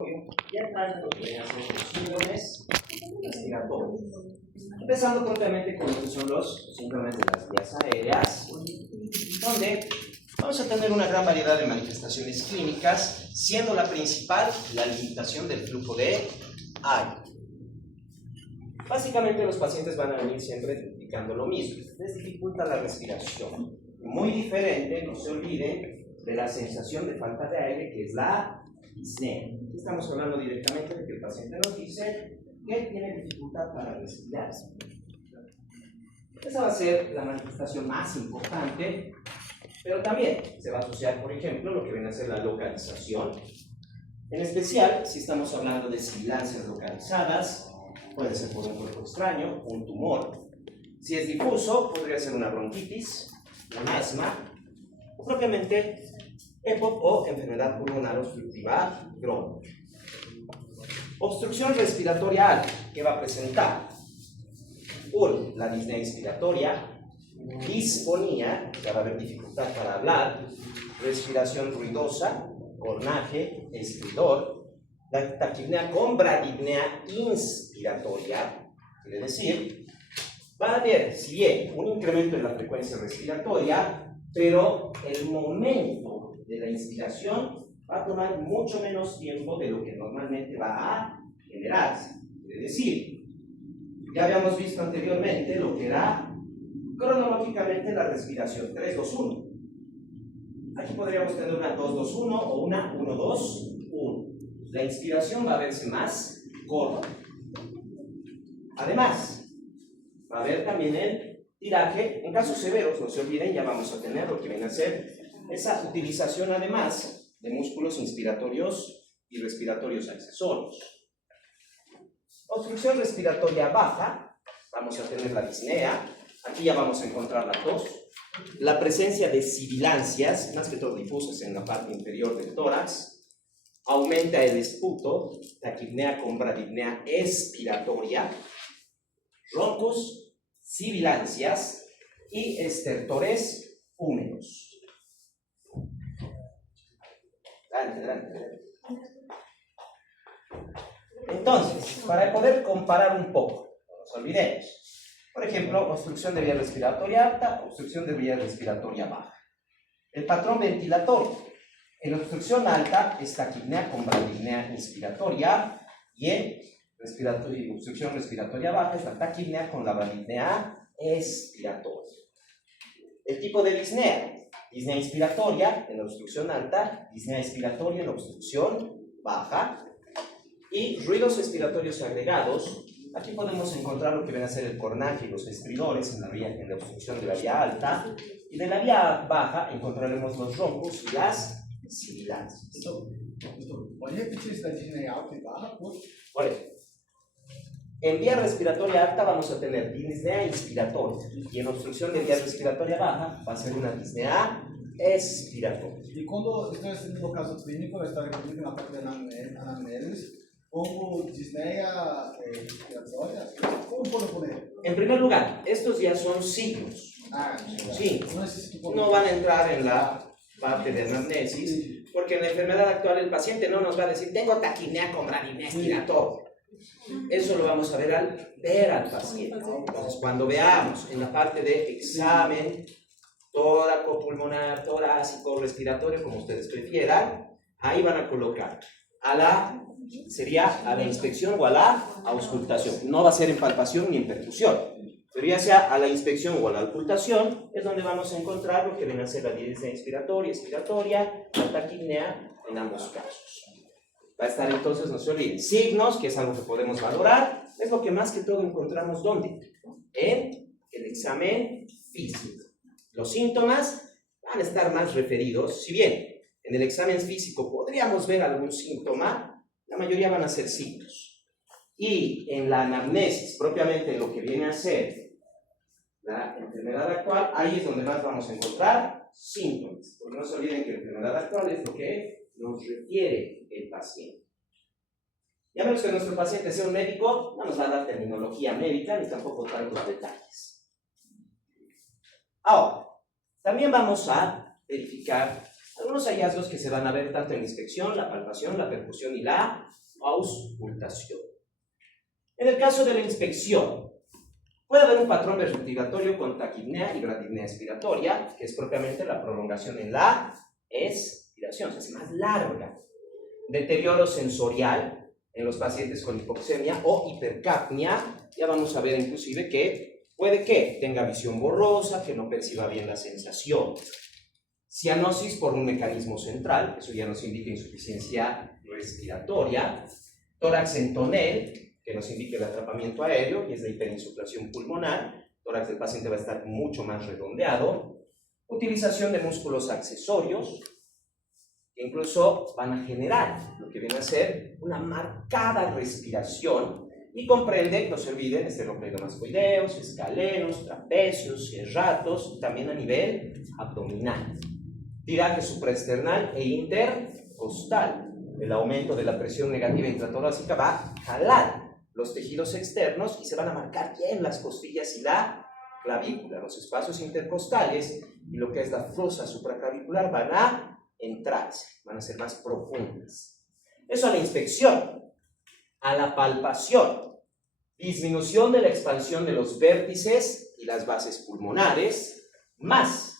Ya entrando en los síndromes respiratorios. Empezando propiamente con lo que son los síndromes de las vías aéreas, donde vamos a tener una gran variedad de manifestaciones clínicas, siendo la principal la limitación del flujo de aire. Básicamente los pacientes van a venir siempre indicando lo mismo, les dificulta la respiración. Muy diferente, no se olviden, de la sensación de falta de aire, que es la disnea. Estamos hablando directamente de que el paciente nos dice que tiene dificultad para respirar. Esa va a ser la manifestación más importante, pero también se va a asociar, por ejemplo, lo que viene a ser la localización. En especial, si estamos hablando de sibilancias localizadas, puede ser por un cuerpo extraño, un tumor. Si es difuso, podría ser una bronquitis, un asma, o propiamente EPOC o enfermedad pulmonar obstructiva crónica. Obstrucción respiratoria alta, que va a presentar la disnea inspiratoria, disfonía, que va a haber dificultad para hablar, respiración ruidosa, cornaje, estridor, la taquipnea con bradipnea inspiratoria, quiere decir, va a haber, si bien, un incremento en la frecuencia respiratoria, pero el momento de la inspiración va a tomar mucho menos tiempo de lo que normalmente va a generarse. Es decir, ya habíamos visto anteriormente lo que era cronológicamente la respiración 3-2-1. Aquí podríamos tener una 2-2-1 o una 1-2-1. La inspiración va a verse más corta. Además, va a haber también el tiraje. En casos severos, no se olviden, ya vamos a tener lo que viene a ser esa utilización además de músculos inspiratorios y respiratorios accesorios. Obstrucción respiratoria baja, vamos a tener la disnea, aquí ya vamos a encontrar la tos, la presencia de sibilancias, más que todo difusas en la parte inferior del tórax, aumenta el esputo, taquipnea con bradipnea expiratoria, roncos, sibilancias y estertores húmedos. Adelante. Entonces, para poder comparar un poco, no nos olvidemos. Por ejemplo, obstrucción de vía respiratoria alta, obstrucción de vía respiratoria baja. El patrón ventilatorio. En obstrucción alta es taquipnea con bradipnea inspiratoria y en obstrucción respiratoria baja es la taquipnea con la bradipnea expiratoria. El tipo de disnea. Disnea inspiratoria en obstrucción alta, disnea expiratoria en obstrucción baja. Y ruidos respiratorios agregados, aquí podemos encontrar lo que viene a ser el cornaje y los estridores en la obstrucción de la vía alta, y de la vía baja encontraremos los roncos y las sibilancias. ¿Puede repetir esta disnea alta y baja? Por eso, en vía respiratoria alta vamos a tener disnea inspiratoria, y en obstrucción de vía respiratoria baja va a ser una disnea expiratoria. Y cuando estoy haciendo el caso clínico, la historia clínica en la parte de anamnesis, pongo disnea respiratoria, ¿cómo puedo poner? En primer lugar, estos ya son signos. Sí, no van a entrar en la parte de anamnesis, porque en la enfermedad actual el paciente no nos va a decir tengo taquipnea con bradipnea expiratoria. Eso lo vamos a ver al ver al paciente. Entonces, cuando veamos en la parte de examen tóraco-pulmonar, torácico, respiratorio, como ustedes prefieran, ahí van a colocar sería a la inspección o a la auscultación. No va a ser en palpación ni en percusión, pero ya sea a la inspección o a la auscultación es donde vamos a encontrar lo que viene a ser la disnea inspiratoria, expiratoria, la taquipnea en ambos casos. Va a estar entonces, no se olviden, signos, que es algo que podemos valorar, es lo que más que todo encontramos ¿dónde? En el examen físico. Los síntomas van a estar más referidos, si bien en el examen físico podríamos ver algún síntoma, la mayoría van a ser signos. Y en la anamnesis, propiamente lo que viene a ser la enfermedad actual, ahí es donde más vamos a encontrar síntomas. Porque no se olviden que la enfermedad actual es lo que nos refiere el paciente. Ya menos que nuestro paciente sea un médico, no nos va a dar terminología médica ni tampoco tantos detalles. Ahora, también vamos a verificar Algunos hallazgos que se van a ver tanto en la inspección, la palpación, la percusión y la auscultación. En el caso de la inspección, puede haber un patrón respiratorio con taquipnea y bradipnea expiratoria, que es propiamente la prolongación en la expiración, se hace más larga. Deterioro sensorial en los pacientes con hipoxemia o hipercapnia. Ya vamos a ver inclusive que puede que tenga visión borrosa, que no perciba bien la sensación. Cianosis por un mecanismo central, eso ya nos indica insuficiencia respiratoria. Tórax en tonel, que nos indica el atrapamiento aéreo, y es la hiperinsuflación pulmonar. El tórax del paciente va a estar mucho más redondeado. Utilización de músculos accesorios, que incluso van a generar lo que viene a ser una marcada respiración, y comprende, no se olviden, esternocleidomastoideos, escalenos, trapecios, serratos, y también a nivel abdominal. Tiraje supraesternal e intercostal. El aumento de la presión negativa intratorácica va a jalar los tejidos externos y se van a marcar bien las costillas y la clavícula. Los espacios intercostales y lo que es la fosa supraclavicular van a entrarse, van a ser más profundas. Eso a la inspección. A la palpación. Disminución de la expansión de los vértices y las bases pulmonares, más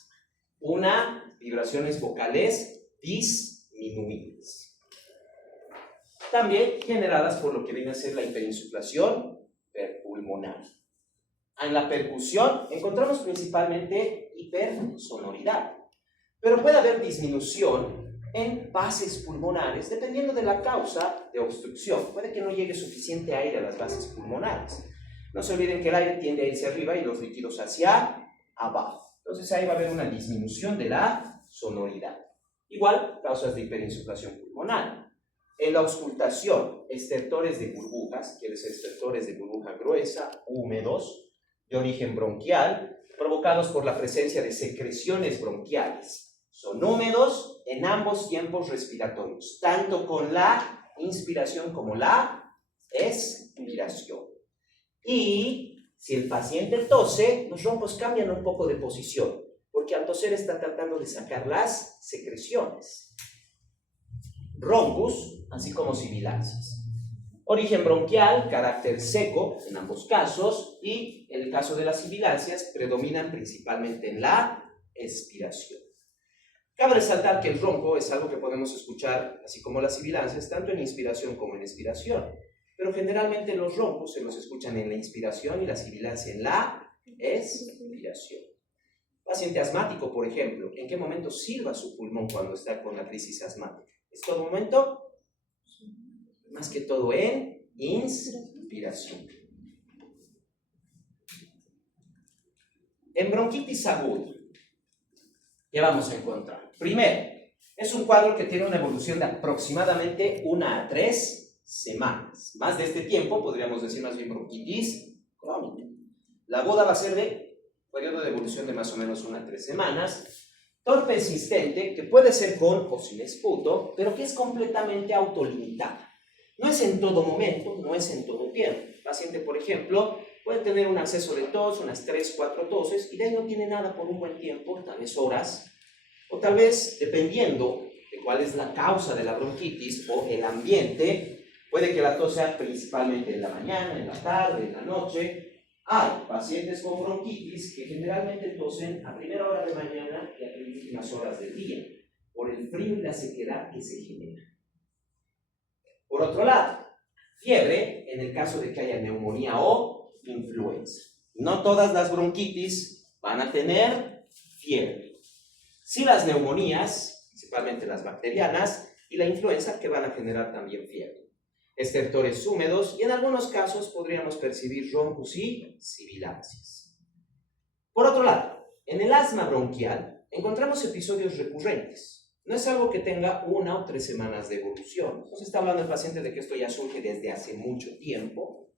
vibraciones vocales disminuidas. También generadas por lo que viene a ser la hiperinsuflación perpulmonar. En la percusión encontramos principalmente hipersonoridad, pero puede haber disminución en bases pulmonares dependiendo de la causa de obstrucción. Puede que no llegue suficiente aire a las bases pulmonares. No se olviden que el aire tiende a irse arriba y los líquidos hacia abajo. Entonces ahí va a haber una disminución de la sonoridad. Igual, causas de hiperinsuflación pulmonar. En la auscultación, estertores de burbujas, quiere decir estertores de burbuja gruesa, húmedos, de origen bronquial, provocados por la presencia de secreciones bronquiales. Son húmedos en ambos tiempos respiratorios, tanto con la inspiración como la expiración. Y si el paciente tose, los roncos cambian un poco de posición, porque al toser está tratando de sacar las secreciones. Roncus, así como sibilancias. Origen bronquial, carácter seco en ambos casos, y en el caso de las sibilancias predominan principalmente en la expiración. Cabe resaltar que el ronco es algo que podemos escuchar, así como las sibilancias, tanto en inspiración como en expiración, pero generalmente los roncos se los escuchan en la inspiración y la sibilancia en la expiración. Paciente asmático, por ejemplo, ¿en qué momento silba su pulmón cuando está con la crisis asmática? ¿Es todo momento? Más que todo en inspiración. En bronquitis aguda, ¿qué vamos a encontrar? Primero, es un cuadro que tiene una evolución de aproximadamente 1 a 3 semanas. Más de este tiempo, podríamos decir más bien bronquitis crónica. La aguda va a ser de periodo de evolución de más o menos 1 a 3 semanas. Torpe existente, que puede ser con o sin esputo, pero que es completamente autolimitada. No es en todo momento, no es en todo tiempo. El paciente, por ejemplo, puede tener un acceso de tos, unas 3, 4 toses, y de ahí no tiene nada por un buen tiempo, tal vez horas, o tal vez, dependiendo de cuál es la causa de la bronquitis o el ambiente, puede que la tos sea principalmente en la mañana, en la tarde, en la noche. Hay pacientes con bronquitis que generalmente tosen a primera hora de mañana y a las últimas horas del día, por el frío y la sequedad que se genera. Por otro lado, fiebre en el caso de que haya neumonía o influenza. No todas las bronquitis van a tener fiebre. Sí, las neumonías, principalmente las bacterianas, y la influenza, que van a generar también fiebre. Estertores húmedos, y en algunos casos podríamos percibir roncus y sibilancias. Por otro lado, en el asma bronquial encontramos episodios recurrentes. No es algo que tenga 1 o 3 semanas de evolución. No se está hablando el paciente de que esto ya surge desde hace mucho tiempo.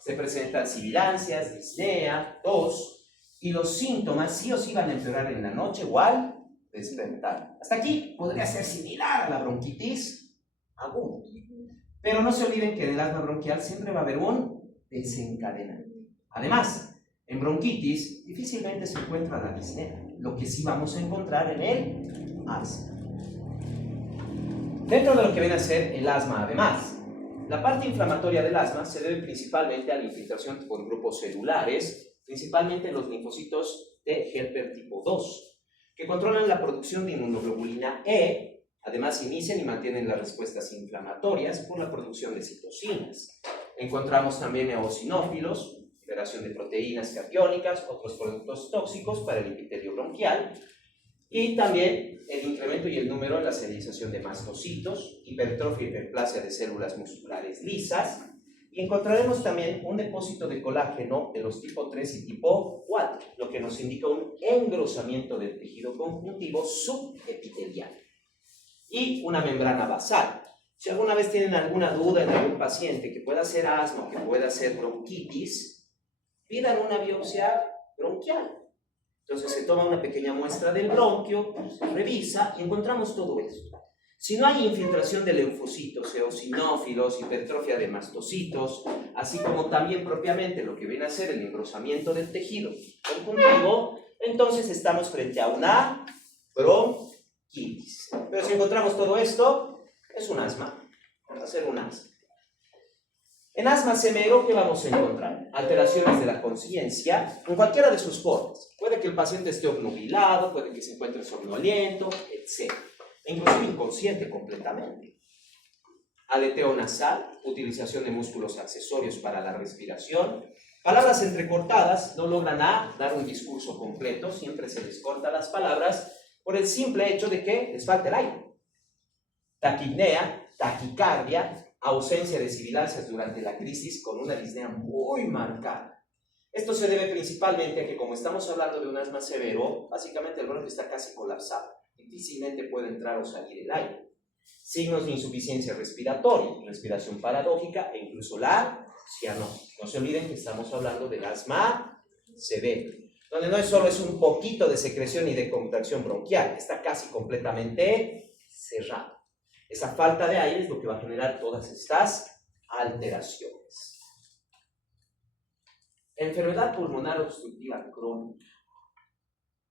Se presentan sibilancias, disnea, tos, y los síntomas sí o sí van a empeorar en la noche o al despertar. Hasta aquí podría ser similar a la bronquitis aguda. Pero no se olviden que en el asma bronquial siempre va a haber un desencadenante. Además, en bronquitis difícilmente se encuentra la disnea, lo que sí vamos a encontrar en el asma. Dentro de lo que viene a ser el asma, además, la parte inflamatoria del asma se debe principalmente a la infiltración por grupos celulares, principalmente los linfocitos de Helper tipo 2, que controlan la producción de inmunoglobulina E, además inician y mantienen las respuestas inflamatorias por la producción de citocinas. Encontramos también eosinófilos, liberación de proteínas catiónicas, otros productos tóxicos para el epitelio bronquial, y también el incremento y el número en la serialización de mastocitos, hipertrofia y hiperplasia de células musculares lisas, y encontraremos también un depósito de colágeno de los tipo 3 y tipo 4, lo que nos indica un engrosamiento del tejido conjuntivo subepitelial y una membrana basal. Si alguna vez tienen alguna duda en algún paciente que pueda ser asma o que pueda ser bronquitis, pidan una biopsia bronquial. Entonces se toma una pequeña muestra del bronquio, se revisa y encontramos todo esto. Si no hay infiltración de linfocitos, eosinófilos, hipertrofia de mastocitos, así como también propiamente lo que viene a ser el engrosamiento del tejido conjuntivo, entonces estamos frente a una bronquitis. Pero si encontramos todo esto, es un asma. Va a ser un asma. En asma severo, ¿qué vamos a encontrar? Alteraciones de la conciencia en cualquiera de sus formas. Puede que el paciente esté obnubilado, puede que se encuentre somnoliento, etc. E inclusive inconsciente completamente. Aleteo nasal, utilización de músculos accesorios para la respiración. Palabras entrecortadas, no logran dar un discurso completo, siempre se les corta las palabras por el simple hecho de que les falta el aire. Taquipnea, taquicardia, ausencia de sibilancias durante la crisis con una disnea muy marcada. Esto se debe principalmente a que, como estamos hablando de un asma severo, básicamente el bronquio está casi colapsado. Difícilmente puede entrar o salir el aire. Signos de insuficiencia respiratoria, respiración paradójica e incluso la cianosis. No se olviden que estamos hablando del asma severo, donde no es solo un poquito de secreción y de contracción bronquial, está casi completamente cerrado. Esa falta de aire es lo que va a generar todas estas alteraciones. Enfermedad pulmonar obstructiva crónica.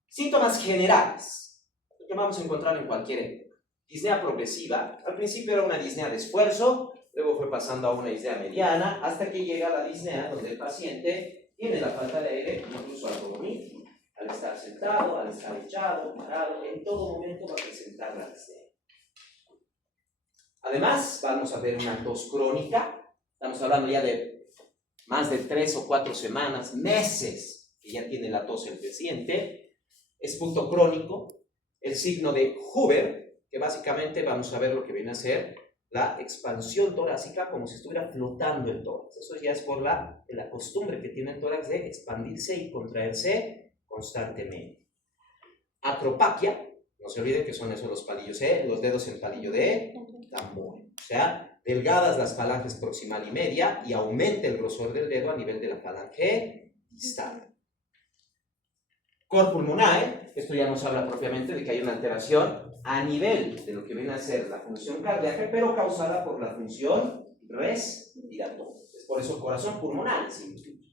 Síntomas generales, lo que vamos a encontrar en cualquier época. Disnea progresiva, al principio era una disnea de esfuerzo, luego fue pasando a una disnea mediana, hasta que llega la disnea donde el paciente tiene la falta de aire, incluso al dormir, al estar sentado, al estar echado, parado, en todo momento va a presentar la disnea. Además, vamos a ver una tos crónica, estamos hablando ya de más de 3 o 4 semanas, meses, que ya tiene la tos el paciente. Esputo crónico, el signo de Huber, que básicamente vamos a ver lo que viene a ser la expansión torácica, como si estuviera flotando el tórax. Eso ya es por la costumbre que tiene el tórax de expandirse y contraerse constantemente. Acropaquia, no se olviden que son esos los palillos los dedos en palillo de tambor. O sea, delgadas las falanges proximal y media y aumenta el grosor del dedo a nivel de la falange distal. Cor pulmonae, esto ya nos habla propiamente de que hay una alteración a nivel de lo que viene a ser la función cardíaca, pero causada por la función respiratoria. Es por eso corazón pulmonar, ¿sí?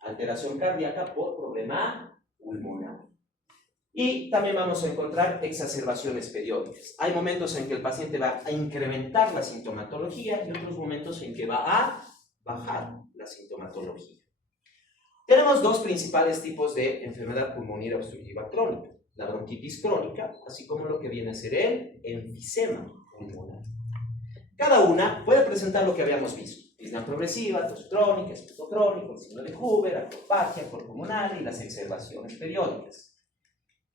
Alteración cardíaca por problema pulmonar. Y también vamos a encontrar exacerbaciones periódicas. Hay momentos en que el paciente va a incrementar la sintomatología y otros momentos en que va a bajar la sintomatología. Tenemos dos principales tipos de enfermedad pulmonar obstructiva crónica. La bronquitis crónica, así como lo que viene a ser el enfisema pulmonar. Cada una puede presentar lo que habíamos visto. Disnea progresiva, tos crónica, esputo crónico, el signo de Huber, acropaquia, cor pulmonar y las exacerbaciones periódicas.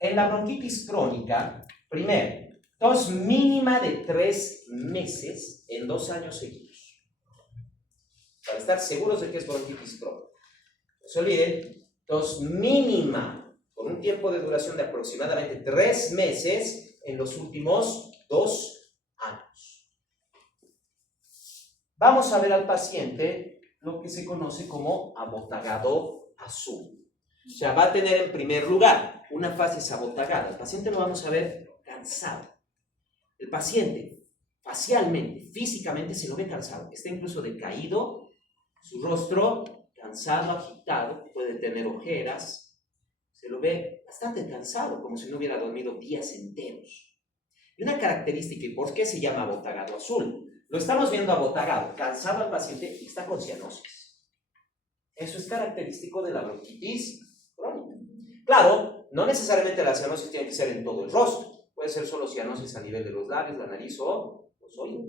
En la bronquitis crónica, primero, tos mínima de 3 meses en 2 años seguidos. Para estar seguros de que es bronquitis crónica. No se olviden, tos mínima por un tiempo de duración de aproximadamente 3 meses en los últimos 2 años. Vamos a ver al paciente lo que se conoce como abotagado azul. O sea, va a tener en primer lugar una fase sabotagada. El paciente lo vamos a ver cansado. El paciente, facialmente, físicamente, se lo ve cansado. Está incluso decaído, su rostro cansado, agitado, puede tener ojeras. Se lo ve bastante cansado, como si no hubiera dormido días enteros. Y una característica, ¿y por qué se llama abotagado azul? Lo estamos viendo abotagado, cansado al paciente y está con cianosis. Eso es característico de la bronquitis crónica. Claro, no necesariamente la cianosis tiene que ser en todo el rostro. Puede ser solo cianosis a nivel de los labios, la nariz o los oídos.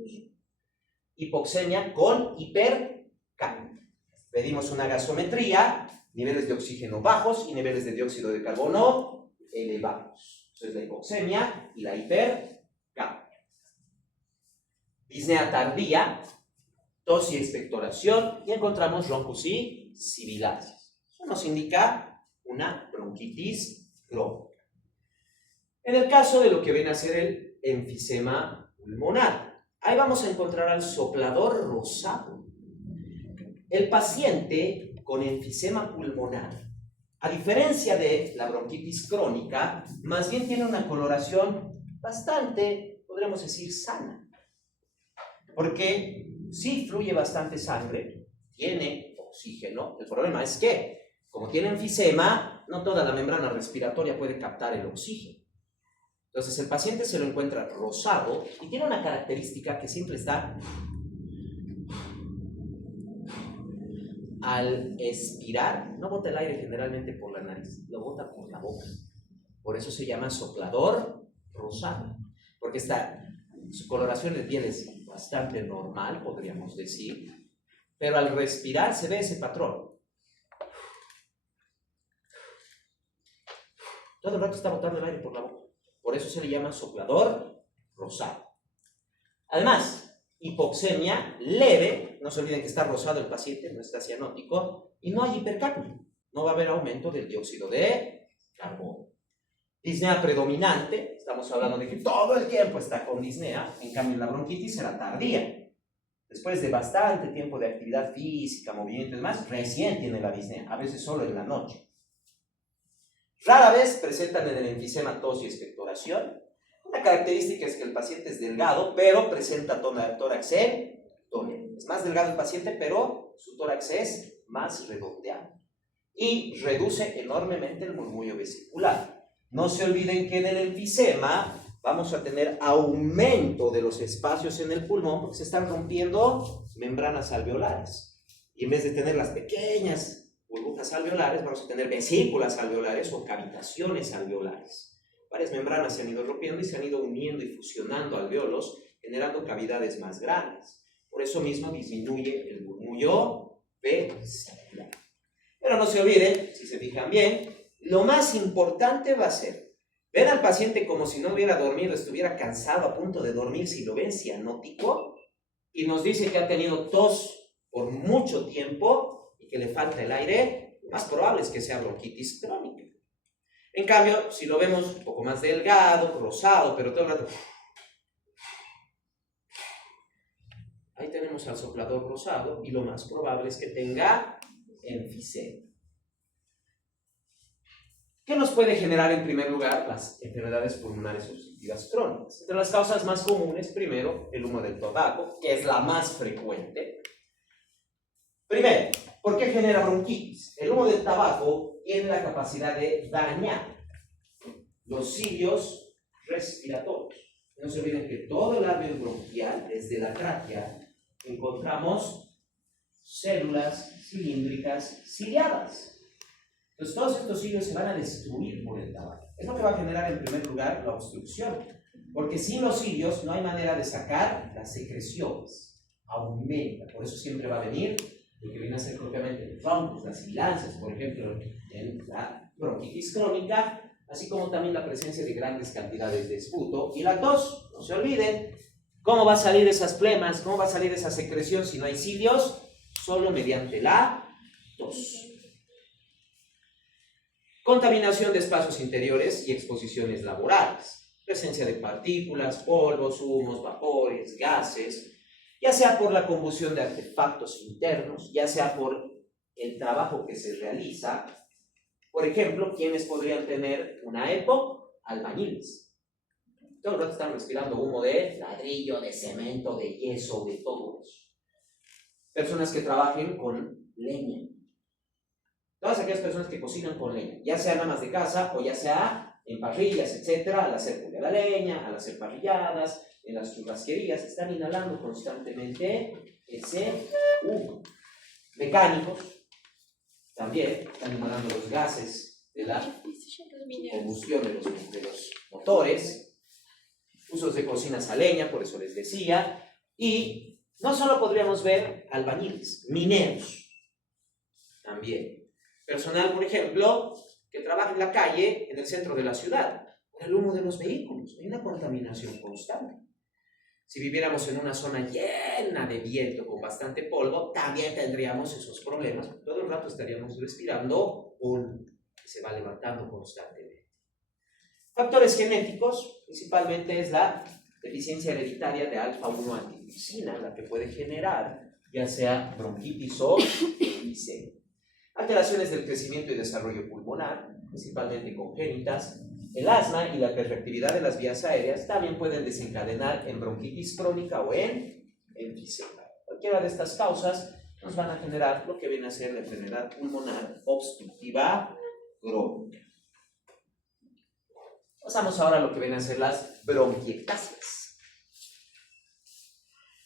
Hipoxemia con hipercapnia. Pedimos una gasometría, niveles de oxígeno bajos y niveles de dióxido de carbono elevados. Eso es la hipoxemia y la hipercapnia. Disnea tardía, tos y expectoración, y encontramos roncos y sibilancias. Eso nos indica una bronquitis crónica. En el caso de lo que viene a ser el enfisema pulmonar, ahí vamos a encontrar al soplador rosado. El paciente con enfisema pulmonar, a diferencia de la bronquitis crónica, más bien tiene una coloración bastante, podríamos decir, sana. Porque sí fluye bastante sangre, tiene oxígeno. El problema es que, como tiene enfisema, no toda la membrana respiratoria puede captar el oxígeno. Entonces el paciente se lo encuentra rosado y tiene una característica que siempre está al expirar, no bota el aire generalmente por la nariz, lo bota por la boca. Por eso se llama soplador rosado, porque su coloración de piel es bastante normal, podríamos decir, pero al respirar se ve ese patrón. Todo el rato está botando el aire por la boca. Por eso se le llama soplador rosado. Además, hipoxemia leve, no se olviden que está rosado el paciente, no está cianótico, y no hay hipercapnia, no va a haber aumento del dióxido de carbono. Disnea predominante, estamos hablando de que todo el tiempo está con disnea, en cambio la bronquitis será tardía. Después de bastante tiempo de actividad física, movimiento y demás, recién tiene la disnea, a veces solo en la noche. Rara vez presentan en el enfisema tos y expectoración. Una característica es que el paciente es delgado, pero presenta tórax en tónico. Es más delgado el paciente, pero su tórax es más redondeado. Y reduce enormemente el murmullo vesicular. No se olviden que en el enfisema vamos a tener aumento de los espacios en el pulmón porque se están rompiendo membranas alveolares. Y en vez de tener las pequeñas burbujas alveolares, vamos a tener vesículas alveolares o cavitaciones alveolares. Varias membranas se han ido rompiendo y se han ido uniendo y fusionando alveolos, generando cavidades más grandes. Por eso mismo disminuye el murmullo vesicular. Pero no se olviden, si se fijan bien, lo más importante va a ser ver al paciente como si no hubiera dormido, estuviera cansado, a punto de dormir, si lo ven cianótico, y nos dice que ha tenido tos por mucho tiempo y que le falta el aire, lo más probable es que sea bronquitis crónica. En cambio, si lo vemos un poco más delgado, rosado, pero todo el rato, ahí tenemos al soplador rosado y lo más probable es que tenga enfisema. ¿Qué nos puede generar en primer lugar las enfermedades pulmonares obstructivas crónicas? Entre las causas más comunes, primero, el humo del tabaco, que es la más frecuente. Primero, ¿por qué genera bronquitis? El humo del tabaco tiene la capacidad de dañar los cilios respiratorios. No se olviden que todo el alveolo bronquial, desde la tráquea, encontramos células cilíndricas ciliadas. Entonces todos estos cilios se van a destruir por el tabaco. Es lo que va a generar en primer lugar la obstrucción, porque sin los cilios no hay manera de sacar las secreciones. Aumenta, por eso siempre va a venir lo que viene a ser propiamente los roncos, las sibilancias, por ejemplo, en la bronquitis crónica, así como también la presencia de grandes cantidades de esputo y la tos. No se olviden, ¿cómo va a salir esas flemas? ¿Cómo va a salir esa secreción si no hay cilios? Solo mediante la tos. Contaminación de espacios interiores y exposiciones laborales. Presencia de partículas, polvos, humos, vapores, gases, ya sea por la combustión de artefactos internos, ya sea por el trabajo que se realiza. Por ejemplo, ¿quiénes podrían tener una EPOC? Albañiles. Todo el rato están respirando humo de ladrillo, de cemento, de yeso, de todo eso. Personas que trabajen con leña. Todas aquellas personas que cocinan con leña, ya sea en amas de casa o ya sea en parrillas, etcétera, al hacer fuego a la leña, al hacer parrilladas, en las churrasquerías, están inhalando constantemente ese humo. Mecánicos también están inhalando los gases de la combustión de los motores, usos de cocinas a leña, por eso les decía, y no solo podríamos ver albañiles, mineros también. Personal, por ejemplo, que trabaja en la calle, en el centro de la ciudad, por el humo de los vehículos. Hay una contaminación constante. Si viviéramos en una zona llena de viento con bastante polvo, también tendríamos esos problemas. Todo el rato estaríamos respirando polvo que se va levantando constantemente. Factores genéticos, principalmente es la deficiencia hereditaria de alfa-1 antitrypsina, la que puede generar ya sea bronquitis o enfisema. Alteraciones del crecimiento y desarrollo pulmonar, principalmente congénitas. El asma y la hiperreactividad de las vías aéreas también pueden desencadenar en bronquitis crónica o en enfisema. Cualquiera de estas causas nos van a generar lo que viene a ser la enfermedad pulmonar obstructiva crónica. Pasamos ahora a lo que vienen a ser las bronquiectasias.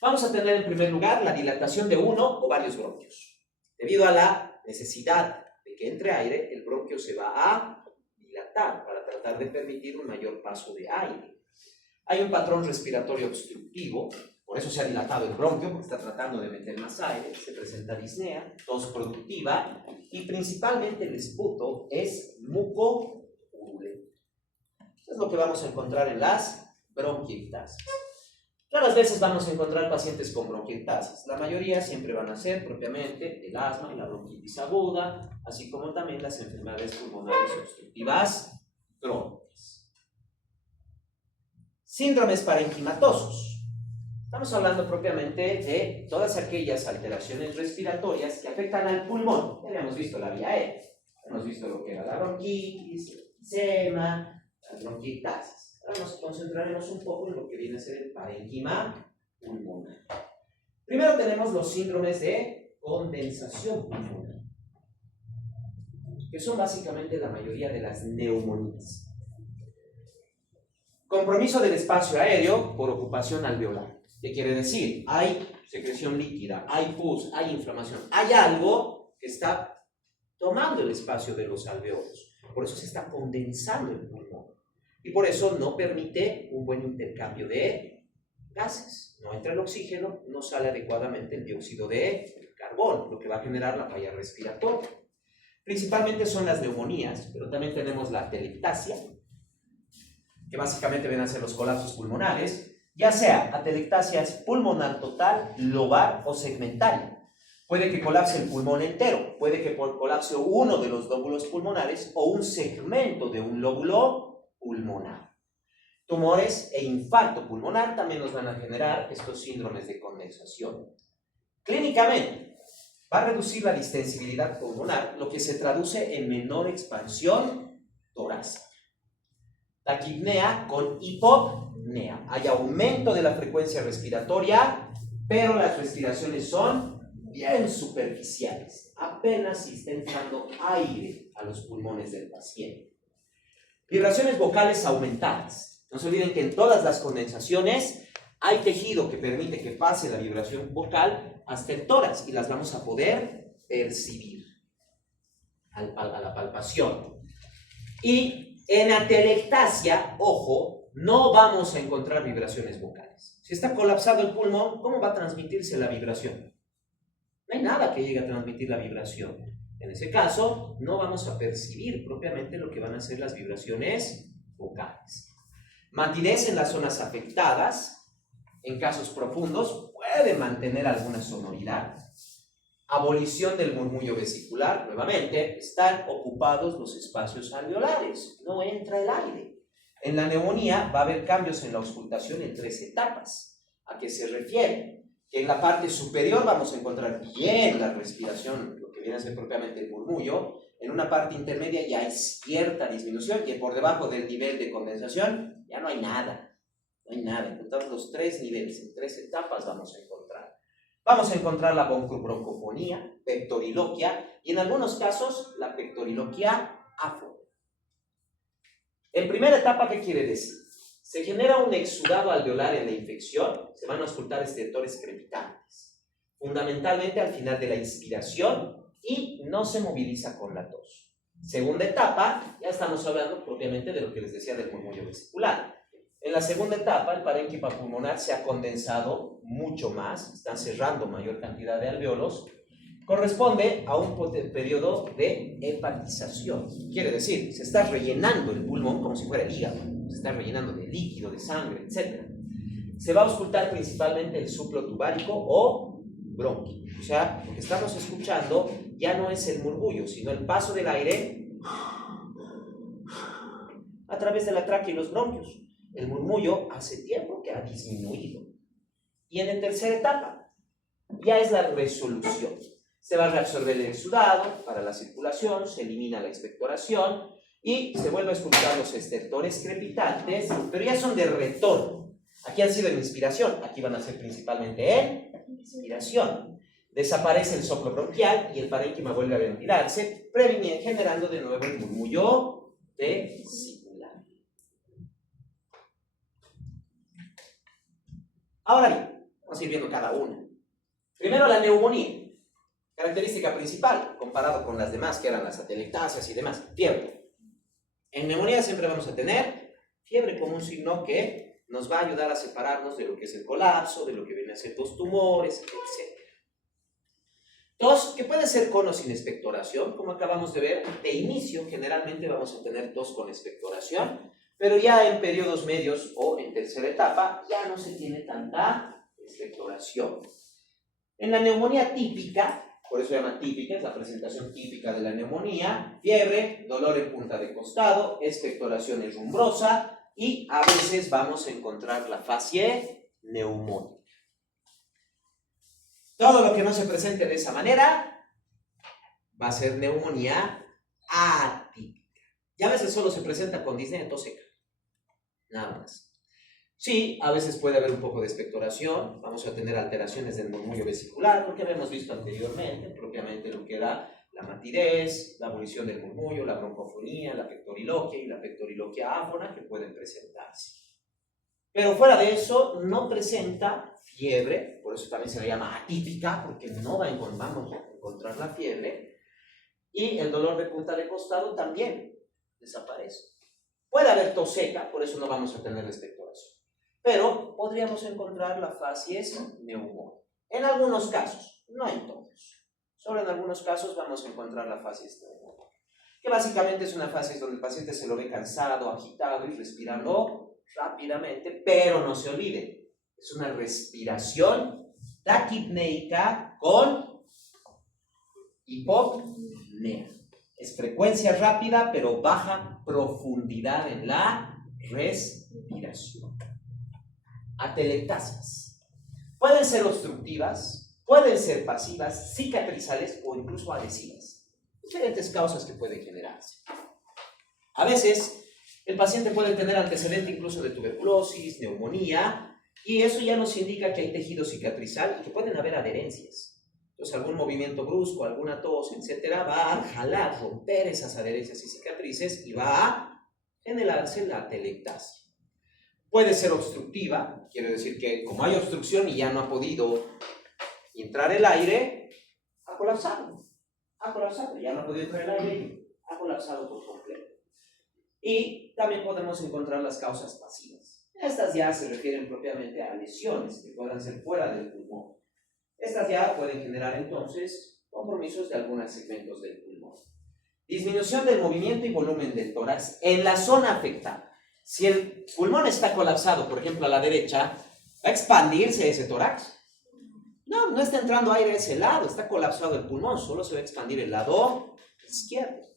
Vamos a tener en primer lugar la dilatación de uno o varios bronquios. Debido a la necesidad de que entre aire, el bronquio se va a dilatar para tratar de permitir un mayor paso de aire. Hay un patrón respiratorio obstructivo, por eso se ha dilatado el bronquio, porque está tratando de meter más aire, se presenta disnea, tos productiva y principalmente el esputo es mucopurulento. Eso es lo que vamos a encontrar en las bronquiectasias. Raras veces vamos a encontrar pacientes con bronquiectasias. La mayoría siempre van a ser propiamente el asma y la bronquitis aguda, así como también las enfermedades pulmonares obstructivas crónicas. Síndromes parenquimatosos. Estamos hablando propiamente de todas aquellas alteraciones respiratorias que afectan al pulmón. Ya habíamos visto la vía aérea, hemos visto lo que era la bronquitis, el enfisema, las bronquiectasias. Ahora nos concentraremos un poco en lo que viene a ser el parenquima pulmonar. Primero tenemos los síndromes de condensación pulmonar, que son básicamente la mayoría de las neumonías. Compromiso del espacio aéreo por ocupación alveolar. ¿Qué quiere decir? Hay secreción líquida, hay pus, hay inflamación, hay algo que está tomando el espacio de los alveolos. Por eso se está condensando el pulmón. Y por eso no permite un buen intercambio de gases. No entra el oxígeno, no sale adecuadamente el dióxido de carbono, lo que va a generar la falla respiratoria. Principalmente son las neumonías, pero también tenemos la atelectasia, que básicamente vienen a ser los colapsos pulmonares, ya sea atelectasia pulmonar total, lobar o segmentaria. Puede que colapse el pulmón entero, puede que colapse uno de los lóbulos pulmonares o un segmento de un lóbulo pulmonar. Tumores e infarto pulmonar también nos van a generar estos síndromes de condensación. Clínicamente, va a reducir la distensibilidad pulmonar, lo que se traduce en menor expansión torácica. Taquipnea con hipopnea. Hay aumento de la frecuencia respiratoria, pero las respiraciones son bien superficiales. Apenas si está entrando aire a los pulmones del paciente. Vibraciones vocales aumentadas. No se olviden que en todas las condensaciones hay tejido que permite que pase la vibración vocal hasta el tórax y las vamos a poder percibir a la palpación. Y en atelectasia, ojo, no vamos a encontrar vibraciones vocales. Si está colapsado el pulmón, ¿cómo va a transmitirse la vibración? No hay nada que llegue a transmitir la vibración. En ese caso, no vamos a percibir propiamente lo que van a ser las vibraciones vocales. Matidez en las zonas afectadas, en casos profundos, puede mantener alguna sonoridad. Abolición del murmullo vesicular, nuevamente, están ocupados los espacios alveolares, no entra el aire. En la neumonía va a haber cambios en la auscultación en 3 etapas. ¿A qué se refiere? Que en la parte superior vamos a encontrar bien la respiración, lo que viene a ser propiamente el murmullo. En una parte intermedia ya hay cierta disminución y por debajo del nivel de condensación ya no hay nada. No hay nada. Encontramos los 3 niveles, en 3 etapas vamos a encontrar. Vamos a encontrar la broncofonía, pectoriloquia y en algunos casos la pectoriloquia afro. En primera etapa, ¿qué quiere decir? Se genera un exudado alveolar en la infección, se van a auscultar estertores crepitantes, fundamentalmente al final de la inspiración, y no se moviliza con la tos. Segunda etapa, ya estamos hablando propiamente de lo que les decía del murmullo vesicular. En la segunda etapa, el parénquima pulmonar se ha condensado mucho más, están cerrando mayor cantidad de alveolos, corresponde a un periodo de hepatización. Quiere decir, se está rellenando el pulmón como si fuera el hígado, se está rellenando de líquido, de sangre, etc. Se va a auscultar principalmente el suplo tubárico o bronquio. O sea, lo que estamos escuchando ya no es el murmullo, sino el paso del aire a través de la tráquea y los bronquios. El murmullo hace tiempo que ha disminuido. Y en la tercera etapa, ya es la resolución. Se va a reabsorber el exudado para la circulación, se elimina la expectoración y se vuelve a escuchar los estertores crepitantes, pero ya son de retorno. Aquí han sido en inspiración, aquí van a ser principalmente en inspiración. Desaparece el soplo bronquial y el parénquima vuelve a ventilarse, generando de nuevo el murmullo vesicular. Ahora bien, vamos a ir viendo cada una. Primero la neumonía. Característica principal, comparado con las demás, que eran las atelectasias y demás, fiebre. En neumonía siempre vamos a tener fiebre como un signo que nos va a ayudar a separarnos de lo que es el colapso, de lo que viene a ser los tumores, etc. Tos, que puede ser con o sin expectoración, como acabamos de ver. De inicio, generalmente vamos a tener tos con expectoración, pero ya en periodos medios o en tercera etapa, ya no se tiene tanta expectoración. En la neumonía típica, por eso se llama típica, es la presentación típica de la neumonía, fiebre, dolor en punta de costado, expectoración errumbrosa y a veces vamos a encontrar la facie neumónica. Todo lo que no se presente de esa manera va a ser neumonía atípica. Y a veces solo se presenta con disnea, tos seca, nada más. Sí, a veces puede haber un poco de expectoración, vamos a tener alteraciones del murmullo vesicular, porque habíamos visto anteriormente, propiamente lo que era la matidez, la abolición del murmullo, la broncofonía, la pectoriloquia y la pectoriloquia áfona que pueden presentarse. Pero fuera de eso, no presenta fiebre, por eso también se le llama atípica, porque no vamos a encontrar la fiebre, y el dolor de punta de costado también desaparece. Puede haber tos seca, por eso no vamos a tener la expectoración. Pero podríamos encontrar la facies neumónica. En algunos casos, no en todos. Solo en algunos casos vamos a encontrar la facies neumónica. Que básicamente es una facies donde el paciente se lo ve cansado, agitado y respirando rápidamente, pero no se olvide, es una respiración taquipneica con hipopnea. Es frecuencia rápida, pero baja profundidad en la respiración. Atelectasias. Pueden ser obstructivas, pueden ser pasivas, cicatrizales o incluso adhesivas. Diferentes causas que pueden generarse. A veces, el paciente puede tener antecedente incluso de tuberculosis, neumonía, y eso ya nos indica que hay tejido cicatrizal y que pueden haber adherencias. Entonces, algún movimiento brusco, alguna tos, etcétera, va a jalar, romper esas adherencias y cicatrices y va a generarse la atelectasia. Puede ser obstructiva, quiere decir que como hay obstrucción y ya no ha podido entrar el aire, ha colapsado, ya no ha podido entrar el aire y ha colapsado por completo. Y también podemos encontrar las causas pasivas. Estas ya se refieren propiamente a lesiones que puedan ser fuera del pulmón. Estas ya pueden generar entonces compromisos de algunos segmentos del pulmón. Disminución del movimiento y volumen del tórax en la zona afectada. Si el pulmón está colapsado, por ejemplo, a la derecha, ¿va a expandirse ese tórax? No está entrando aire a ese lado, está colapsado el pulmón, solo se va a expandir el lado izquierdo.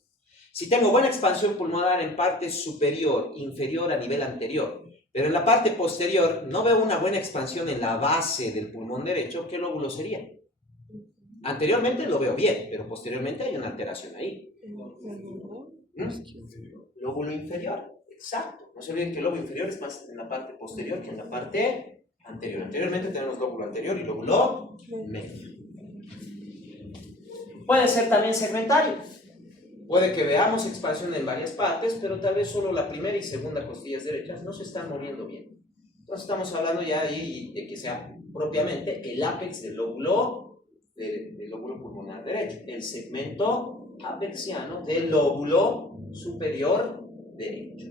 Si tengo buena expansión pulmonar en parte superior, inferior a nivel anterior, pero en la parte posterior no veo una buena expansión en la base del pulmón derecho, ¿qué lóbulo sería? Anteriormente lo veo bien, pero posteriormente hay una alteración ahí. Lóbulo inferior. Exacto. No se olviden que el lóbulo inferior es más en la parte posterior que en la parte anterior. Anteriormente tenemos lóbulo anterior y lóbulo medio. Puede ser también segmentario. Puede que veamos expansión en varias partes, pero tal vez solo la primera y segunda costillas derechas no se están moviendo bien. Entonces estamos hablando ya ahí de que sea propiamente el ápex del lóbulo pulmonar derecho, el segmento apexiano del lóbulo superior derecho.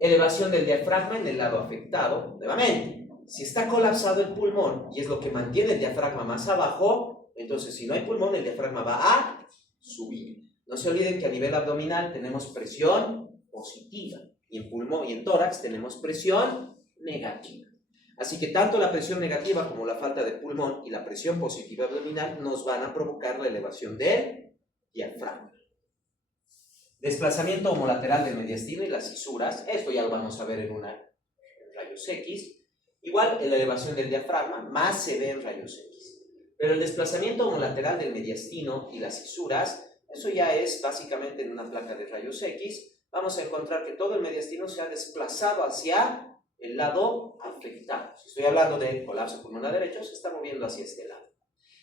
Elevación del diafragma en el lado afectado. Nuevamente, si está colapsado el pulmón y es lo que mantiene el diafragma más abajo, entonces si no hay pulmón, el diafragma va a subir. No se olviden que a nivel abdominal tenemos presión positiva y en pulmón y en tórax tenemos presión negativa. Así que tanto la presión negativa como la falta de pulmón y la presión positiva abdominal nos van a provocar la elevación del diafragma. Desplazamiento homolateral del mediastino y las cisuras, esto ya lo vamos a ver en rayos X. Igual en la elevación del diafragma, más se ve en rayos X. Pero el desplazamiento homolateral del mediastino y las cisuras, eso ya es básicamente en una placa de rayos X. Vamos a encontrar que todo el mediastino se ha desplazado hacia el lado afectado. Si estoy hablando de colapso pulmonar derecho, se está moviendo hacia este lado.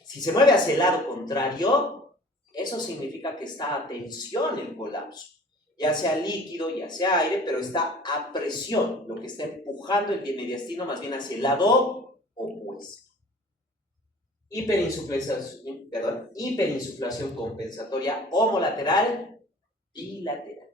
Si se mueve hacia el lado contrario, eso significa que está a tensión el colapso, ya sea líquido, ya sea aire, pero está a presión, lo que está empujando el mediastino más bien hacia el lado opuesto. Hiperinsuflación compensatoria homolateral bilateral.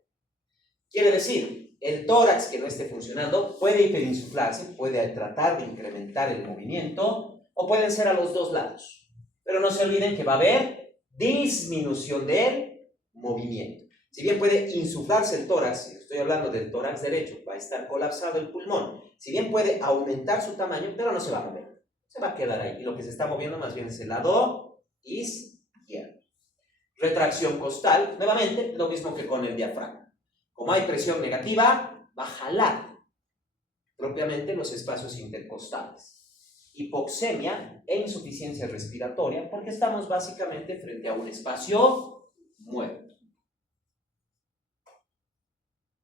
Quiere decir, el tórax que no esté funcionando puede hiperinsuflarse, puede tratar de incrementar el movimiento, o pueden ser a los dos lados. Pero no se olviden que va a haber disminución del movimiento. Si bien puede insuflarse el tórax, si estoy hablando del tórax derecho, va a estar colapsado el pulmón. Si bien puede aumentar su tamaño, pero no se va a mover. Se va a quedar ahí. Y lo que se está moviendo más bien es el lado izquierdo. Retracción costal, nuevamente, lo mismo que con el diafragma. Como hay presión negativa, va a jalar propiamente los espacios intercostales. Hipoxemia e insuficiencia respiratoria, porque estamos básicamente frente a un espacio muerto.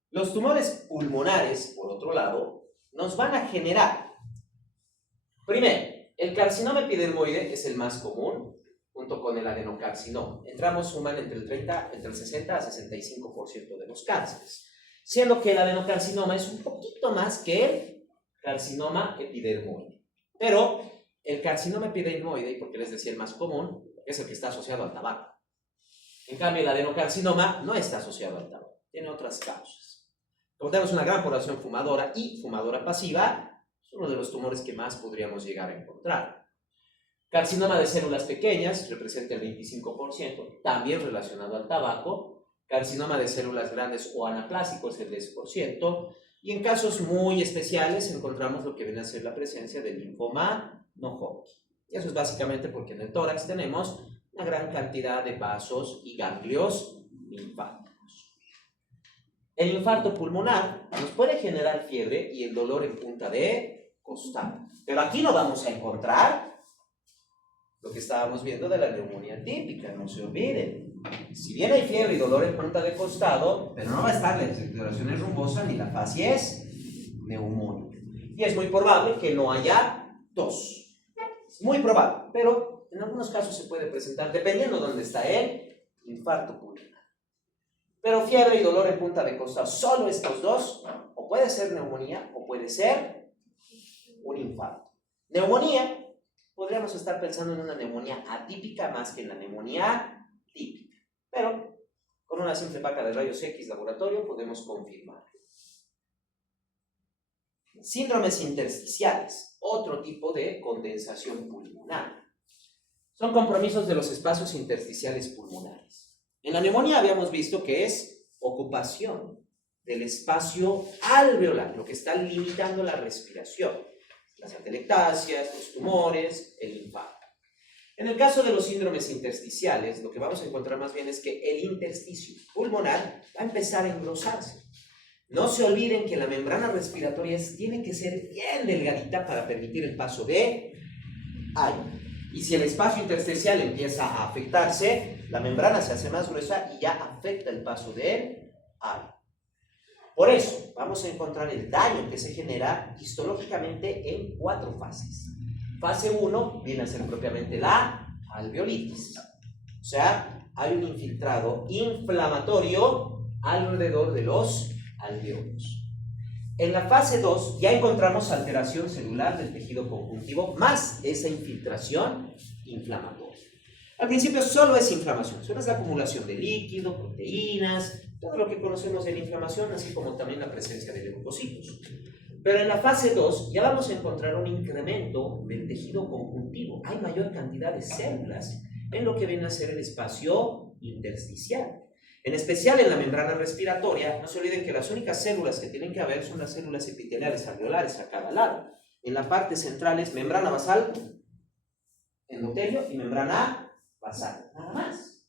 Los tumores pulmonares, por otro lado, nos van a generar, primero, el carcinoma epidermoide es el más común, junto con el adenocarcinoma. Suman entre el 60 a 65% de los cánceres, siendo que el adenocarcinoma es un poquito más que el carcinoma epidermoide. Pero el carcinoma epidermoide, porque les decía el más común, es el que está asociado al tabaco. En cambio, el adenocarcinoma no está asociado al tabaco, tiene otras causas. Como tenemos una gran población fumadora y fumadora pasiva, es uno de los tumores que más podríamos llegar a encontrar. Carcinoma de células pequeñas representa el 25%, también relacionado al tabaco. Carcinoma de células grandes o anaplásico es el 10%. Y en casos muy especiales encontramos lo que viene a ser la presencia del linfoma no-Hodgkin. Y eso es básicamente porque en el tórax tenemos una gran cantidad de vasos y ganglios linfáticos. El infarto pulmonar nos puede generar fiebre y el dolor en punta de costal. Pero aquí no vamos a encontrar lo que estábamos viendo de la neumonía típica, no se olviden. Si bien hay fiebre y dolor en punta de costado, pero no va a estar la expectoración rumbosa ni la facies neumónica. Y es muy probable que no haya tos. Es muy probable, pero en algunos casos se puede presentar, dependiendo de dónde está el infarto pulmonar. Pero fiebre y dolor en punta de costado, solo estos dos, o puede ser neumonía o puede ser un infarto. Neumonía, podríamos estar pensando en una neumonía atípica más que en la neumonía típica. Pero con una simple placa de rayos X laboratorio podemos confirmar. Síndromes intersticiales, otro tipo de condensación pulmonar. Son compromisos de los espacios intersticiales pulmonares. En la neumonía habíamos visto que es ocupación del espacio alveolar, lo que está limitando la respiración. Las atelectasias, los tumores, el infarto. En el caso de los síndromes intersticiales, lo que vamos a encontrar más bien es que el intersticio pulmonar va a empezar a engrosarse. No se olviden que la membrana respiratoria tiene que ser bien delgadita para permitir el paso de aire. Y si el espacio intersticial empieza a afectarse, la membrana se hace más gruesa y ya afecta el paso del aire. Por eso, vamos a encontrar el daño que se genera histológicamente en 4 fases. Fase 1 viene a ser propiamente la alveolitis. O sea, hay un infiltrado inflamatorio alrededor de los alveolos. En la fase 2 ya encontramos alteración celular del tejido conjuntivo más esa infiltración inflamatoria. Al principio solo es inflamación, solo es la acumulación de líquido, proteínas, todo lo que conocemos de la inflamación, así como también la presencia de leucocitos. Pero en la fase 2 ya vamos a encontrar un incremento del tejido conjuntivo. Hay mayor cantidad de células en lo que viene a ser el espacio intersticial. En especial en la membrana respiratoria, no se olviden que las únicas células que tienen que haber son las células epiteliales alveolares a cada lado. En la parte central es membrana basal, endotelio y membrana basal, nada más.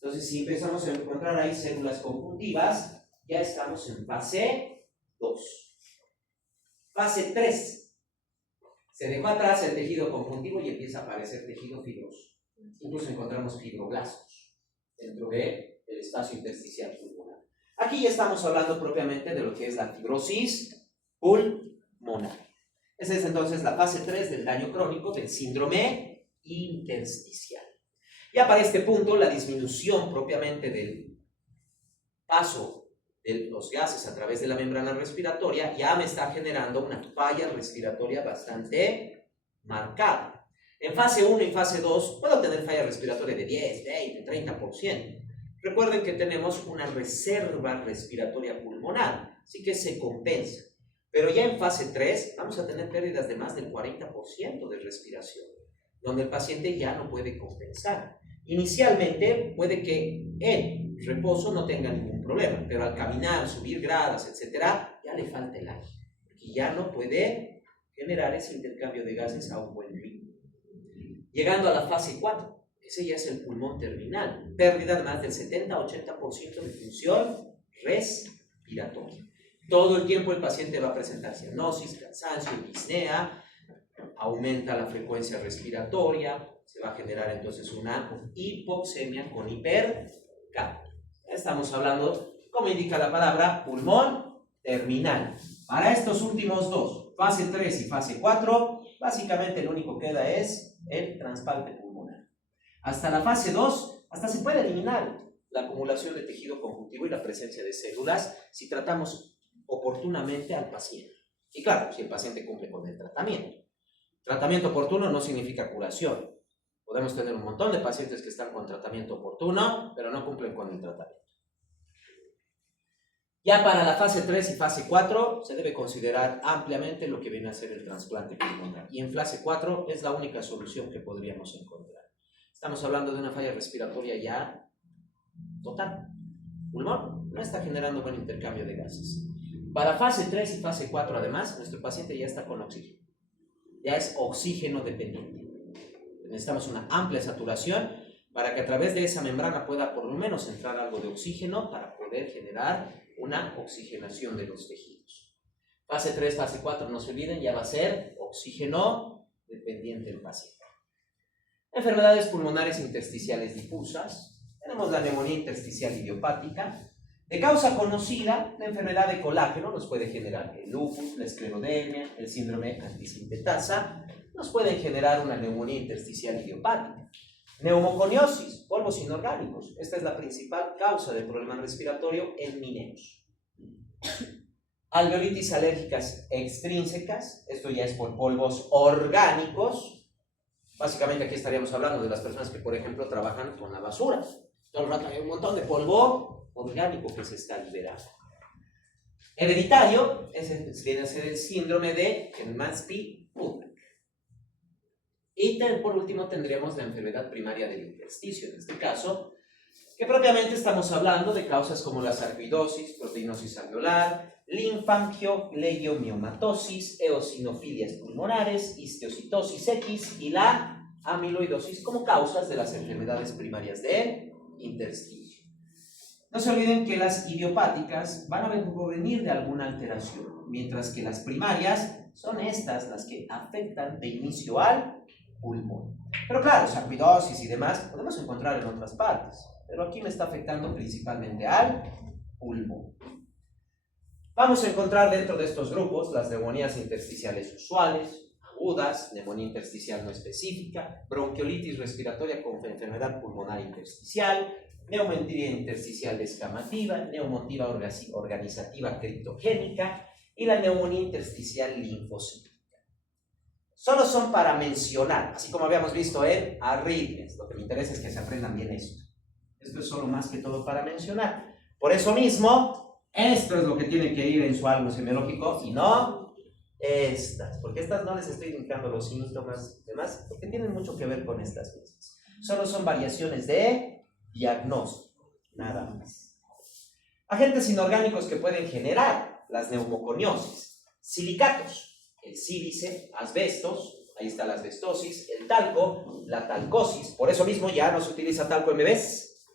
Entonces, si empezamos a encontrar ahí células conjuntivas, ya estamos en fase 2. Fase 3. Se dejó atrás el tejido conjuntivo y empieza a aparecer tejido fibroso. Incluso encontramos fibroblastos dentro del espacio intersticial pulmonar. Aquí ya estamos hablando propiamente de lo que es la fibrosis pulmonar. Esa es entonces la fase 3 del daño crónico del síndrome intersticial. Ya para este punto, la disminución propiamente del paso de los gases a través de la membrana respiratoria ya me está generando una falla respiratoria bastante marcada. En fase 1 y fase 2 puedo tener falla respiratoria de 10, 20, 30%. Recuerden que tenemos una reserva respiratoria pulmonar, así que se compensa. Pero ya en fase 3 vamos a tener pérdidas de más del 40% de respiración, donde el paciente ya no puede compensar. Inicialmente puede que en reposo no tenga ningún problema, pero al caminar, subir gradas, etcétera, ya le falta el aire, porque ya no puede generar ese intercambio de gases a un buen ritmo. Llegando a la fase 4. Ese ya es el pulmón terminal. Pérdida de más del 70-80% de función respiratoria. Todo el tiempo el paciente va a presentar cianosis, cansancio, disnea, aumenta la frecuencia respiratoria, se va a generar entonces una hipoxemia con hipercapnia. Estamos hablando, como indica la palabra, pulmón terminal. Para estos últimos dos, fase 3 y fase 4, básicamente lo único que queda es el trasplante pulmonar. Hasta la fase 2, hasta se puede eliminar la acumulación de tejido conjuntivo y la presencia de células si tratamos oportunamente al paciente. Y claro, si el paciente cumple con el tratamiento. Tratamiento oportuno no significa curación. Podemos tener un montón de pacientes que están con tratamiento oportuno, pero no cumplen con el tratamiento. Ya para la fase 3 y fase 4 se debe considerar ampliamente lo que viene a ser el trasplante pulmonar. Y en fase 4 es la única solución que podríamos encontrar. Estamos hablando de una falla respiratoria ya total. Pulmón no está generando buen intercambio de gases. Para fase 3 y fase 4 además, nuestro paciente ya está con oxígeno. Ya es oxígeno dependiente. Necesitamos una amplia saturación para que a través de esa membrana pueda por lo menos entrar algo de oxígeno para poder generar una oxigenación de los tejidos. Fase 3, fase 4, no se olviden, ya va a ser oxígeno dependiente el paciente. Enfermedades pulmonares intersticiales difusas. Tenemos la neumonía intersticial idiopática. De causa conocida, la enfermedad de colágeno nos puede generar el lupus, la esclerodermia, el síndrome antisintetasa, nos pueden generar una neumonía intersticial idiopática. Neumoconiosis, polvos inorgánicos. Esta es la principal causa de problema respiratorio en mineros. Alveolitis alérgicas extrínsecas, esto ya es por polvos orgánicos. Básicamente aquí estaríamos hablando de las personas que, por ejemplo, trabajan con la basura. Todo el rato hay un montón de polvo orgánico que se está liberando. Hereditario, ese viene a ser el síndrome de Hermansky-Pudlak. Y por último tendríamos la enfermedad primaria del intersticio, en este caso, que propiamente estamos hablando de causas como la sarcoidosis, proteinosis alveolar, linfangiogleiomiomatosis, eosinofilias pulmonares, histiocitosis X y la amiloidosis como causas de las enfermedades primarias del intersticio. No se olviden que las idiopáticas van a provenir de alguna alteración, mientras que las primarias son estas las que afectan de inicio al pulmón. Pero claro, sarcoidosis y demás podemos encontrar en otras partes, pero aquí me está afectando principalmente al pulmón. Vamos a encontrar dentro de estos grupos las neumonías intersticiales usuales, agudas, neumonía intersticial no específica, bronquiolitis respiratoria con enfermedad pulmonar intersticial, neumonía intersticial descamativa, neumonía organizativa criptogénica y la neumonía intersticial linfocítica. Solo son para mencionar, así como habíamos visto en arritmias. Lo que me interesa es que se aprendan bien esto. Esto es solo más que todo para mencionar. Por eso mismo, esto es lo que tiene que ir en su árbol semiológico y no estas, porque estas no les estoy indicando los síntomas y demás, porque tienen mucho que ver con estas mismas. Solo son variaciones de diagnóstico, nada más. Agentes inorgánicos que pueden generar las neumoconiosis: silicatos, el sílice, asbestos, ahí está la asbestosis, el talco, la talcosis. Por eso mismo ya no se utiliza talco en bebés.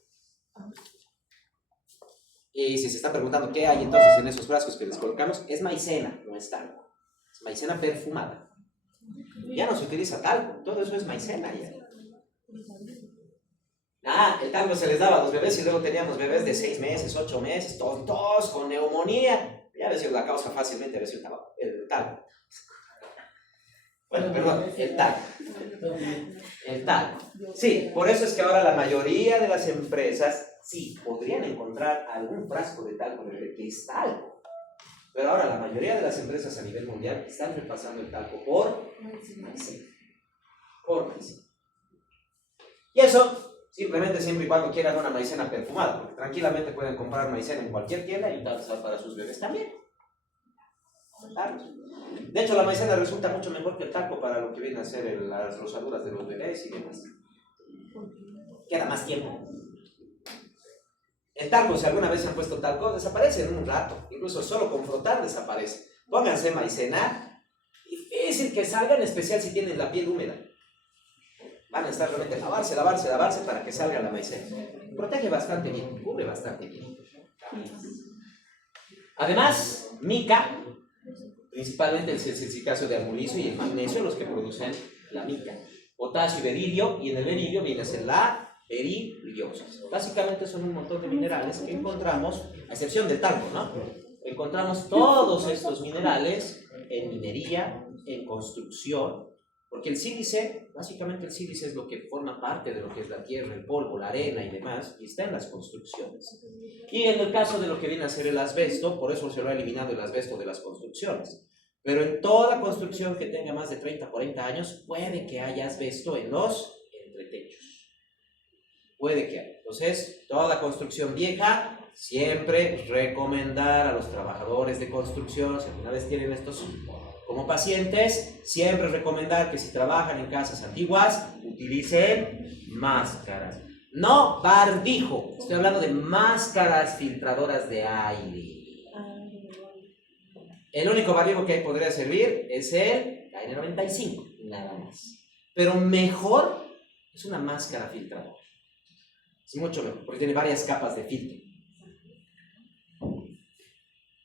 Y si se están preguntando qué hay entonces en esos frascos que les colocamos, es maicena, no es talco. Es maicena perfumada. Ya no se utiliza talco, todo eso es maicena ya. El talco se les daba a los bebés y luego teníamos bebés de 6 meses, 8 meses, tontos, con neumonía. Ya ves la causa fácilmente el talco. Bueno, perdón, el talco. El talco. Sí, por eso es que ahora la mayoría de las empresas sí podrían encontrar algún frasco de talco que es talco. Pero ahora la mayoría de las empresas a nivel mundial están repasando el talco por maicena. Por maicena. Y eso simplemente siempre y cuando quieran una maicena perfumada, porque tranquilamente pueden comprar maicena en cualquier tienda y utilizar para sus bebés también. De hecho, la maicena resulta mucho mejor que el talco para lo que viene a ser las rosaduras de los bebés y demás. Queda más tiempo. El talco, si alguna vez se han puesto talco, desaparece en un rato. Incluso solo con frotar desaparece. Pónganse maicena, difícil que salga, en especial si tienen la piel húmeda. Van a estar realmente lavarse para que salga la maicena. Protege bastante bien, cubre bastante bien. Además, mica, principalmente el silicicato de armulicio y el magnesio, los que producen la mica. Potasio y berilio, y en el berilio viene a ser la beriliosis. Básicamente son un montón de minerales que encontramos, a excepción del talco, ¿no? Encontramos todos estos minerales en minería, en construcción, porque el sílice, básicamente el sílice es lo que forma parte de lo que es la tierra, el polvo, la arena y demás, y está en las construcciones. Y en el caso de lo que viene a ser el asbesto, por eso se lo ha eliminado el asbesto de las construcciones. Pero en toda construcción que tenga más de 30, 40 años, puede que haya asbesto en los entretechos. Puede que haya. Entonces, toda construcción vieja, siempre recomendar a los trabajadores de construcción, si alguna vez tienen estos como pacientes, siempre recomendar que si trabajan en casas antiguas, utilicen máscaras. No barbijo, estoy hablando de máscaras filtradoras de aire. El único barbijo que podría servir es el KN95, nada más. Pero mejor es una máscara filtradora. Es mucho mejor, porque tiene varias capas de filtro.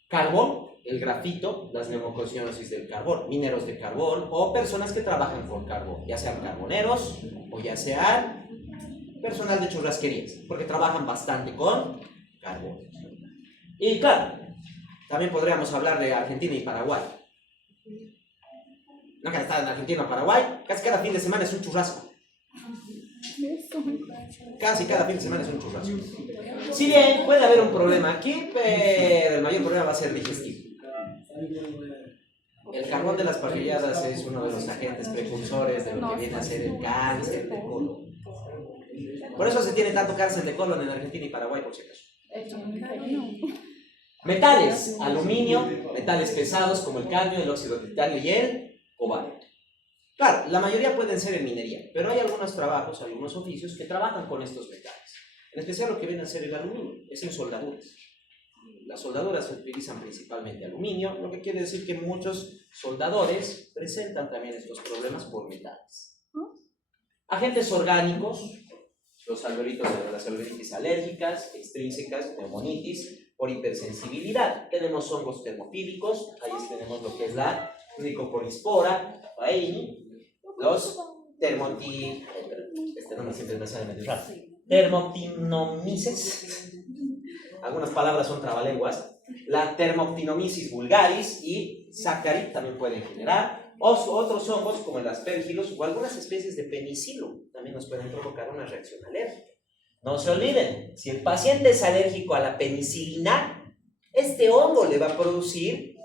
Carbón, el grafito, las neumoconiosis del carbón, mineros de carbón o personas que trabajan con carbón, ya sean carboneros o ya sean personal de churrasquerías, porque trabajan bastante con carbón. Y claro, también podríamos hablar de Argentina y Paraguay. No que está en Argentina o Paraguay, casi cada fin de semana es un churrasco. Casi cada fin de semana es un churrasco. Si bien puede haber un problema aquí, pero el mayor problema va a ser digestivo. El carbón de las parrilladas es uno de los agentes precursores de lo que viene a ser el cáncer de colon. Por eso se tiene tanto cáncer de colon en Argentina y Paraguay, por si acaso. Metales, aluminio, metales pesados como el cadmio, el óxido de titanio y el cobalto. Claro, la mayoría pueden ser en minería, pero hay algunos trabajos, algunos oficios que trabajan con estos metales. En especial lo que viene a ser el aluminio, es en soldaduras. Las soldaduras se utilizan principalmente aluminio, lo que quiere decir que muchos soldadores presentan también estos problemas por metales. Agentes orgánicos, los alveolitos de las alveolitis alérgicas, extrínsecas, neumonitis, por hipersensibilidad. Tenemos hongos termofílicos, ahí tenemos lo que es la Nicoporispora, los termoptinomices, algunas palabras son trabalenguas, la Thermoptinomisis vulgaris y Saccharit también pueden generar, Otros hongos, como el aspergillus o algunas especies de penicilo, también nos pueden provocar una reacción alérgica. No se olviden, si el paciente es alérgico a la penicilina, este hongo le va a producir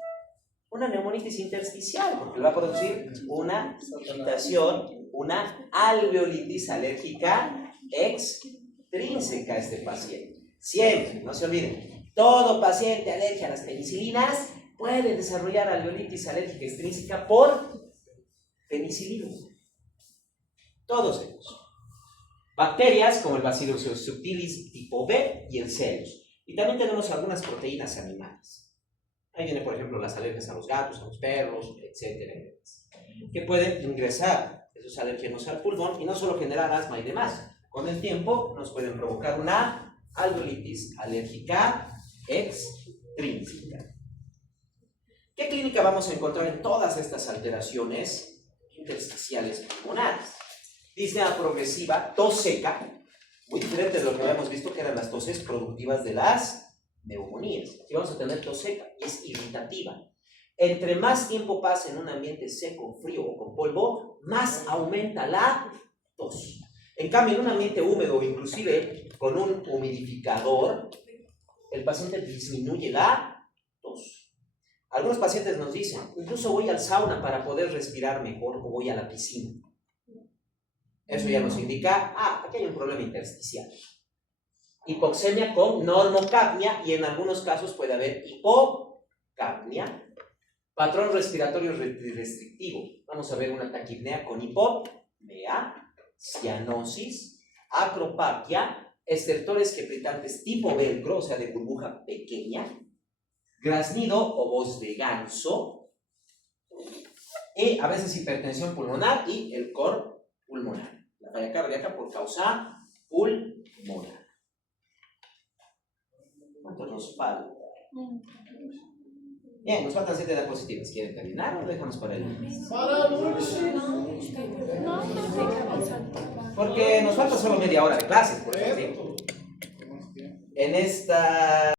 una neumonitis intersticial, porque le va a producir una irritación, una alveolitis alérgica extrínseca a este paciente. Siempre, no se olviden, todo paciente alérgico a las penicilinas puede desarrollar alveolitis alérgica extrínseca por penicilina. Todos ellos. Bacterias como el Bacillus subtilis tipo B y el Celus. Y también tenemos algunas proteínas animales. Ahí viene, por ejemplo, las alergias a los gatos, a los perros, etcétera, que pueden ingresar esos alérgenos al pulmón y no solo generar asma y demás. Con el tiempo nos pueden provocar una alveolitis alérgica extrínseca. ¿Qué clínica vamos a encontrar en todas estas alteraciones intersticiales pulmonares? Disnea progresiva, tos seca, muy diferente de lo que habíamos visto que eran las toses productivas de las neumonías. Aquí vamos a tener tos seca y es irritativa. Entre más tiempo pase en un ambiente seco, frío o con polvo, más aumenta la tos. En cambio, en un ambiente húmedo o inclusive con un humidificador, el paciente disminuye la tos. Algunos pacientes nos dicen, incluso voy al sauna para poder respirar mejor o voy a la piscina. Eso ya nos indica, aquí hay un problema intersticial. Hipoxemia con normocapnia y en algunos casos puede haber hipocapnia. Patrón respiratorio restrictivo. Vamos a ver una taquipnea con hipopnea, cianosis, acropaquia, estertores quebritantes tipo velcro, o sea de burbuja pequeña, graznido o voz de ganso, y a veces hipertensión pulmonar y el cor pulmonar. La falla cardíaca por causa pulmonar. ¿Cuánto nos falta? Bien, nos faltan 7 diapositivas. ¿Quieren terminar o lo dejamos para el lunes? Porque nos falta solo media hora de clase, por ejemplo. En esta